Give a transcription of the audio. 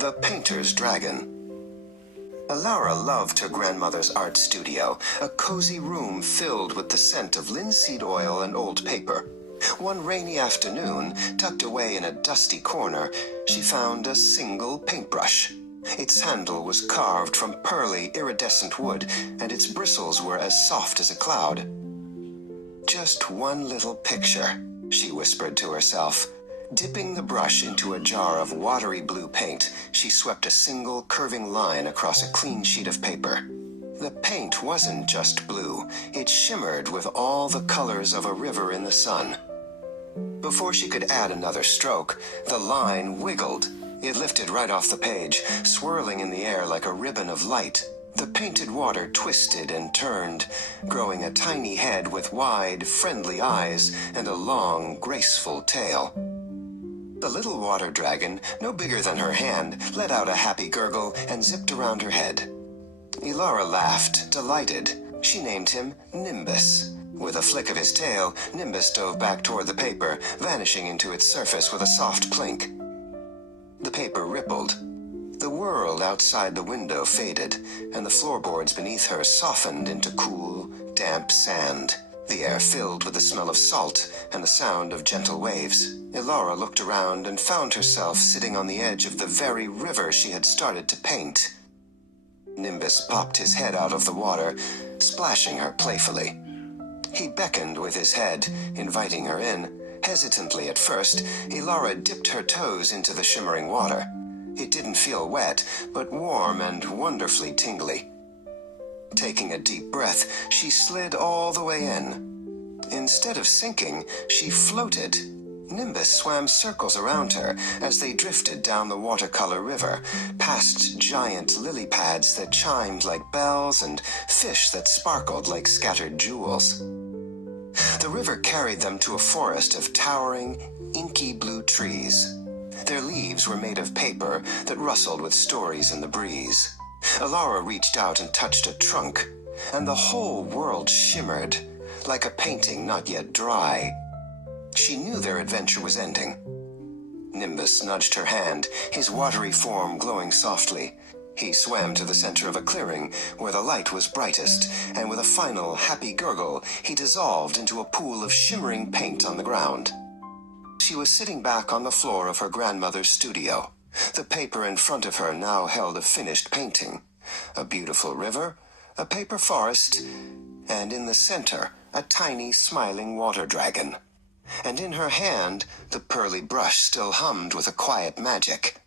The Painter's Dragon. Laura loved her grandmother's art studio, a cozy room filled with the scent of linseed oil and old paper. One rainy afternoon, tucked away in a dusty corner, she found a single paintbrush. Its handle was carved from pearly, iridescent wood, and its bristles were as soft as a cloud. "Just one little picture," she whispered to herself. Dipping the brush into a jar of watery blue paint, she swept a single curving line across a clean sheet of paper. The paint wasn't just blue, it shimmered with all the colors of a river in the sun. Before she could add another stroke, the line wiggled. It lifted right off the page, swirling in the air like a ribbon of light. The painted water twisted and turned, growing a tiny head with wide, friendly eyes and a long, graceful tail. The little water dragon, no bigger than her hand, let out a happy gurgle and zipped around her head. Laura laughed, delighted. She named him Nimbus. With a flick of his tail, Nimbus dove back toward the paper, vanishing into its surface with a soft plink. The paper rippled. The world outside the window faded, and the floorboards beneath her softened into cool, damp sand. The air filled with the smell of salt and the sound of gentle waves. Laura looked around and found herself sitting on the edge of the very river she had started to paint. Nimbus popped his head out of the water, splashing her playfully. He beckoned with his head, inviting her in. Hesitantly at first, Laura dipped her toes into the shimmering water. It didn't feel wet, but warm and wonderfully tingly. Taking a deep breath, she slid all the way in. Instead of sinking, she floated. Nimbus swam circles around her as they drifted down the watercolor river, past giant lily pads that chimed like bells and fish that sparkled like scattered jewels. The river carried them to a forest of towering, inky blue trees. Their leaves were made of paper that rustled with stories in the breeze. Laura reached out and touched a trunk, and the whole world shimmered, like a painting not yet dry. She knew their adventure was ending. Nimbus nudged her hand, his watery form glowing softly. He swam to the center of a clearing where the light was brightest, and with a final happy gurgle, he dissolved into a pool of shimmering paint on the ground. She was sitting back on the floor of her grandmother's studio. The paper in front of her now held a finished painting. A beautiful river, a paper forest, and in the center, a tiny smiling water dragon. And in her hand, the pearly brush still hummed with a quiet magic.